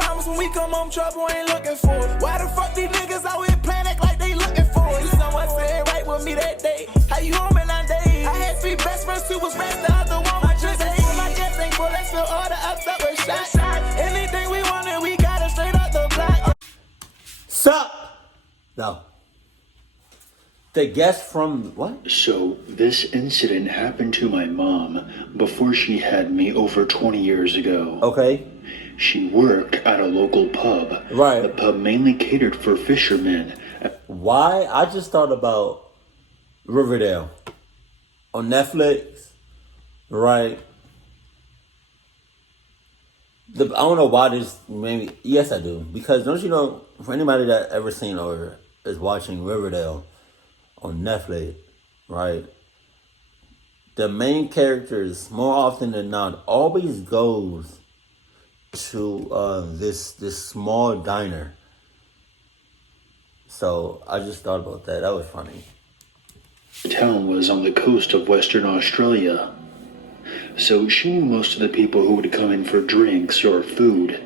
promise when we come home, trouble ain't looking for it. Why the fuck these niggas always playing act like they looking for it? Someone said right with me that day. How you home in 9 days? I had 3 best friends, 2 was rest, the other one was just ain't. My jet ain't full, let's fill all the ups up with shots. Anything we wanted, we got it straight up the block. Sup? No. The guest from what? So, this incident happened to my mom before she had me over 20 years ago. Okay. She worked at a local pub. Right. The pub mainly catered for fishermen. Why? I just thought about Riverdale on Netflix. Right. I don't know why this, maybe, yes I do. Because don't you know, for anybody that ever seen or is watching Riverdale on Netflix, right? The main characters, more often than not, always goes to this small diner. So I just thought about that. That was funny. The town was on the coast of Western Australia. So she knew most of the people who would come in for drinks or food.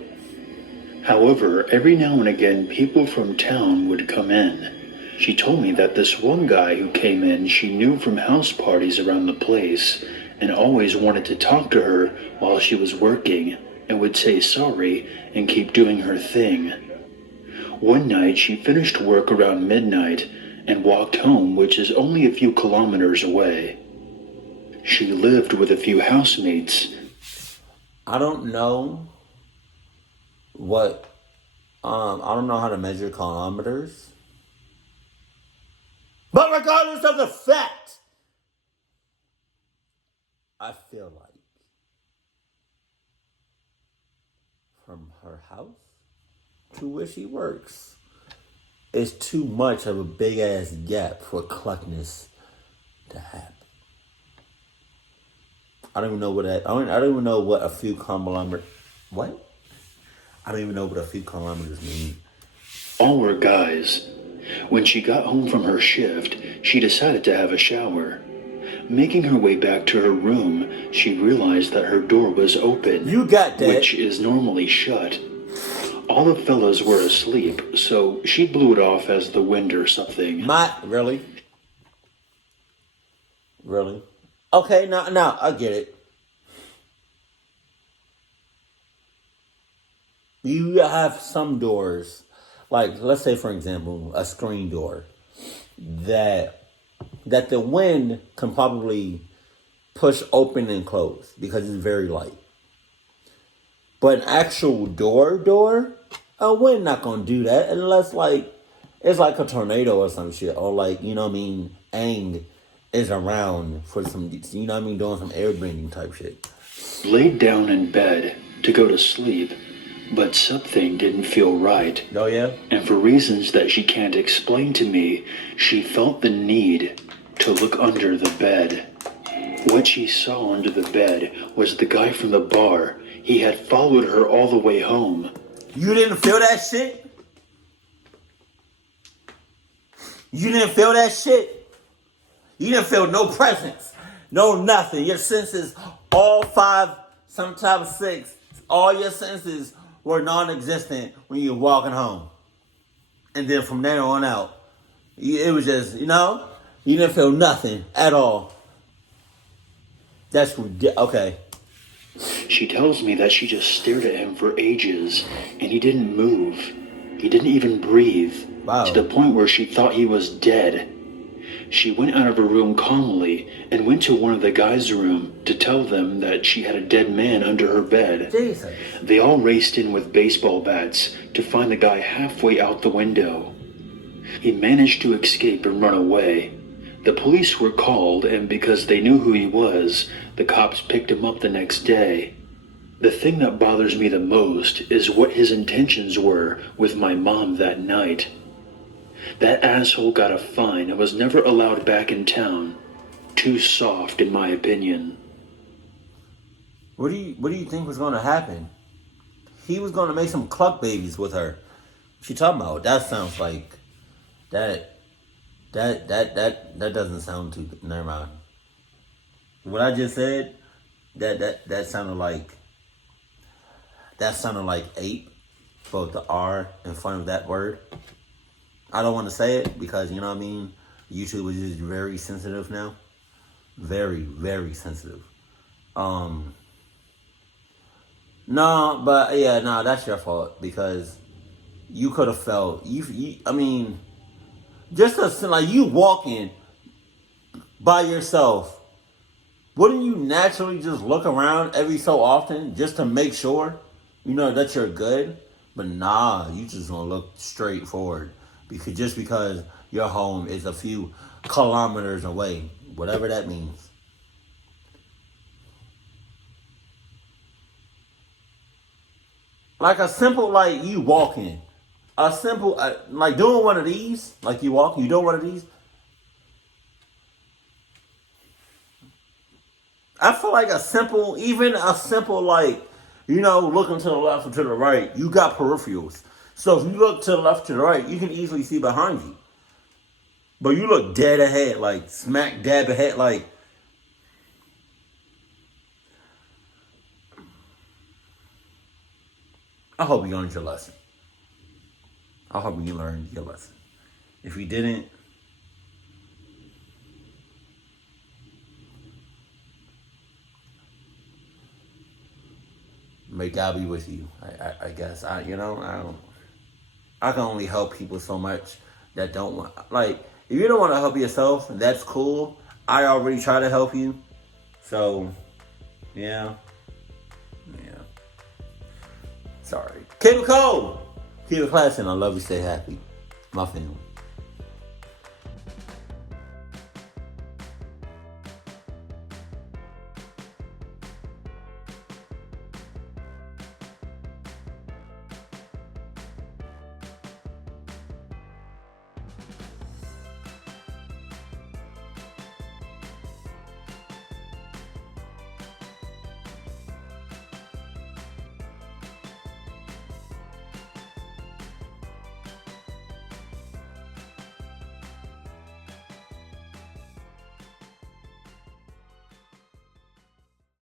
However, every now and again, people from town would come in. She told me that this one guy who came in she knew from house parties around the place and always wanted to talk to her while she was working and would say sorry and keep doing her thing. One night she finished work around midnight and walked home, which is only a few kilometers away. She lived with a few housemates. I don't know what, I don't know how to measure kilometers. But regardless of the fact, I feel like from her house to where she works is too much of a big ass gap for cluckness to happen. I don't even know what that. I don't even know what a few kilometers. What? I don't even know what a few kilometers mean. All were guys. When she got home from her shift, she decided to have a shower. Making her way back to her room, she realized that her door was open. You got that. Which is normally shut. All the fellas were asleep, so she blew it off as the wind or something. Really? Really? Okay, now, I get it. You have some doors, like, let's say, for example, a screen door, that the wind can probably push open and close because it's very light. But an actual door, a wind not gonna do that unless, like, it's like a tornado or some shit, or like, you know what I mean, Aang is around for some, you know what I mean, doing some airbending type shit. Laid down in bed to go to sleep, but something didn't feel right. Oh yeah? And for reasons that she can't explain to me, she felt the need to look under the bed. What she saw under the bed was the guy from the bar. He had followed her all the way home. You didn't feel that shit? You didn't feel that shit? You didn't feel no presence, no nothing. Your senses, all 5, sometimes 6, all your senses were non-existent when you were walking home. And then from there on out, it was just, you know, you didn't feel nothing at all. That's ridiculous. Okay. She tells me that she just stared at him for ages, and he didn't move. He didn't even breathe. Wow. To the point where she thought he was dead. She went out of her room calmly and went to one of the guys' room to tell them that she had a dead man under her bed. Jesus. They all raced in with baseball bats to find the guy halfway out the window. He managed to escape and run away. The police were called, and because they knew who he was, the cops picked him up the next day. The thing that bothers me the most is what his intentions were with my mom that night. That asshole got a fine and was never allowed back in town. Too soft, in my opinion. What do you think was going to happen? He was going to make some cluck babies with her. What you talking about? That sounds like that doesn't sound too. Never mind. What I just said, that sounded like ape. both the R in front of that word. I don't want to say it because, you know what I mean? YouTube is just very sensitive now. Very, very sensitive. No, but yeah, no, that's your fault because you could have felt, I mean, just like you walking by yourself, wouldn't you naturally just look around every so often just to make sure, that you're good? But nah, you just gonna look straight forward because your home is a few kilometers away, whatever that means. Like a simple, like you walking, a simple, like doing one of these, like you doing one of these. I feel like even a simple, like, looking to the left or to the right, you got peripherals. So if you look to the left, to the right, you can easily see behind you. But you look dead ahead, like smack dab ahead, like. I hope you learned your lesson. I hope you learned your lesson. If you didn't, may God be with you. I guess I don't. I can only help people so much that don't want. Like, if you don't want to help yourself, that's cool. I already try to help you, so yeah. Sorry. Keep it cold. Keep it classy. And I love you. Stay happy. My family.